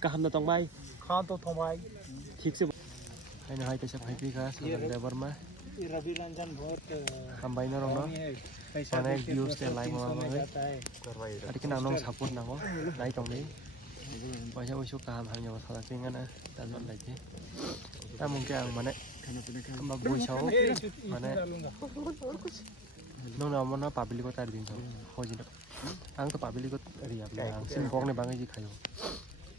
Kaham na tong bay. Khan to thomai. ठीक से है ना हाई कैसे भाई भी का लेबर में रवि रंजन बहुत हम भाई ना रोना mana views te live ma ma ngai ati kena nong support na ko nai tong ni paisa usu kam ham ya thala tinga na ta non lai ki ta mung kya mane ma boi chao mane no na mana public ko tar din chao ho ji ang to public ko ri ap ang sin bong ne bang ji khayo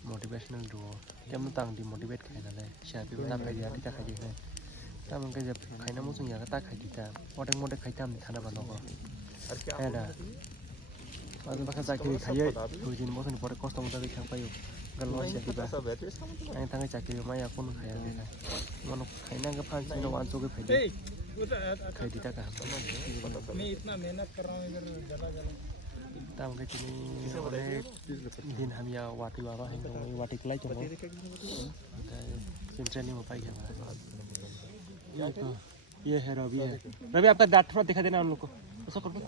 motivational duo kem tang di motivate khai na le share bi ta khai ya ta khai ji ne ta mung ke jab khai na mu sung ya ta khai di ta model model khai ta mi thana ba no ko ada mas bakal cakiri khai tu jin mo thani pore cost mo ta khai pa yo gallo sha ki ba ai tang cakiri ma ya kun khai ya ne mono khai na ga phan sin wan so ke phai khai di ta ka मैं इतना मेहनत कर रहा हूँ इधर जला जला tam cái ini din ham ya wati baba hai to wati klai to mo sin training में पाई है ये है रवि है रवि आपका दांत थोड़ा दिखा देना उन लोग को ऐसा कर दो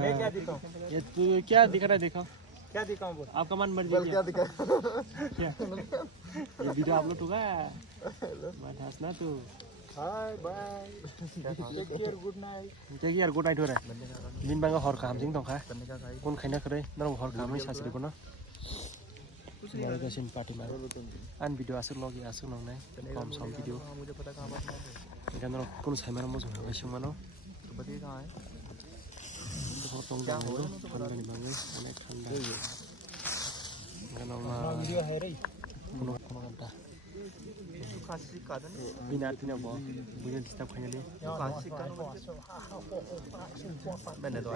मैं क्या दिखाऊं ये तू क्या दिख रहा है दिखाओ क्या दिखाऊं बोल आपका मन मर्जी क्या दिखा क्या ये वीडियो अपलोड होगा मत हंसना तू hi bye take care good night क्या यार गुड नाइट हो रहा है दिन बांगा हर काम जिंग तोखा कौन खाइना करे ना हर काम में सासरी को ना मारे का सीन पार्टी मार अन वीडियो आसुक लगी आसुक नंग नहीं कम सम वीडियो मुझे पता कहां बात है इधर ना कौन साइमर मुझे वैसे मानो तो बताइए कहां है बहुत तंग क्या हो ठंडा नहीं मांगे अनेक ठंडा गाना वीडियो है रे कोनो कोनो घंटा खासी का दन बिना तीन बो बुझे डिस्टर्ब खाने ले खासी का मैंने तो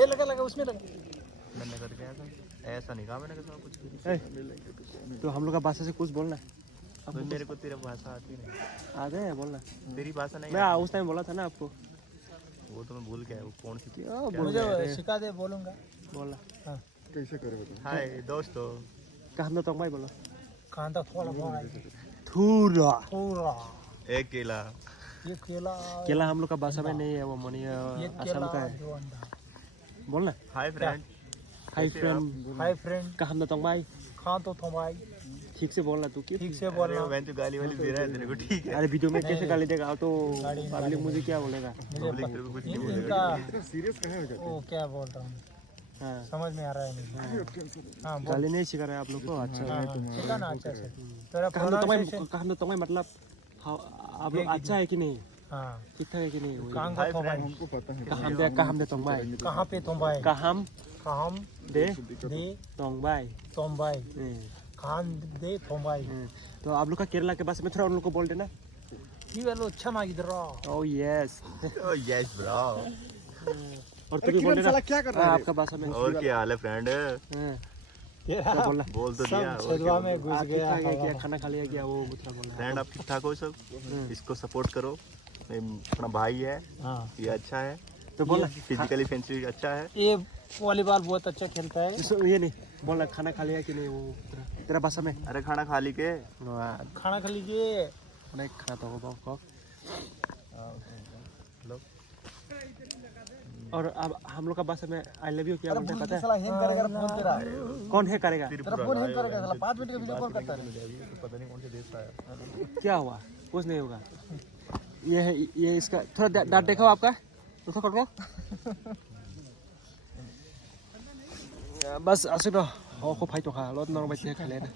ये लगा लगा उसमें लगा मैंने कर गया था ऐसा नहीं कहा मैंने कुछ तो हम लोग का भाषा से कुछ बोलना अब मेरे को तेरी भाषा आती नहीं आ गए बोलना तेरी भाषा नहीं मैं उस टाइम बोला था ना आपको वो तो मैं भूल गया वो कौन सी मुझे सिखा दे बोलूंगा बोला हां कैसे करे बता हाय दोस्तों कहां ना तंग भाई बोलो कहां तक थोड़ा थूरा पूरा एक केला ये केला केला हम लोग का भाषा में नहीं है वो मनी असम का है जो अंडा बोलना हाय फ्रेंड हाय फ्रेंड कहां ना तंग भाई खान तो थमाई ठीक से बोलना तू क्यों ठीक से बोलना मैं तो गाली वाली दे रहा है तेरे को ठीक है अरे वीडियो में कैसे गाली देगा तो पब्लिक मुझे क्या बोलेगा पब्लिक तेरे को कुछ नहीं इनका बोलेगा सीरियस कहां हो वो क्या बोल रहा हूँ हां समझ में आ रहा है मुझे हाँ गाली नहीं सिखा रहा है आप लोग को अच्छा है सिखा ना अच्छा से तेरा कहां ना तंग भाई मतलब आप लोग अच्छा है कि नहीं हाँ ठीक ठाक है कि नहीं कहाँ का थमाई हमको पता है कहां दे तंग भाई कहाँ पे थमाई कहां दे दे तंग भाई थमाई कहाँ दे थमाई तो आप लोग का केरला के भाषा में थोड़ा उन लोग को बोल देना ये वाला अच्छा ना इधर oh yes oh yes bro और तू भी बोल देना क्या कर रहा है आपका भाषा में और क्या हाल है फ्रेंड क्या बोला बोल तो दिया छेदवा में घुस गया क्या खाना खा लिया क्या वो दूसरा बोल रहा फ्रेंड आप ठीक ठाक हो सब इसको सपोर्ट करो अपना भाई है हाँ ये अच्छा है तो बोला फिजिकली फेंसी अच्छा है ये वॉलीबॉल बहुत अच्छा खेलता है ये नहीं बोला खाना खा लिया कि नहीं वो तेरा भाषा में अरे खाना खा ली के खाना खा लीजिए नहीं खाना तो होगा हेलो और अब हम लोग का भाषा में आई लव यू क्या बोलते हैं पता है साला हैंग करेगा फोन तेरा कौन है करेगा तेरा फोन हैंग करेगा साला 5 मिनट का वीडियो कॉल करता है पता नहीं कौन से देश का है क्या हुआ कुछ नहीं होगा ये है ये इसका थोड़ा दांत देखो आपका उसको कर दो बस असुनो हो को फाइट तो खा लो नॉर्मल खाले ना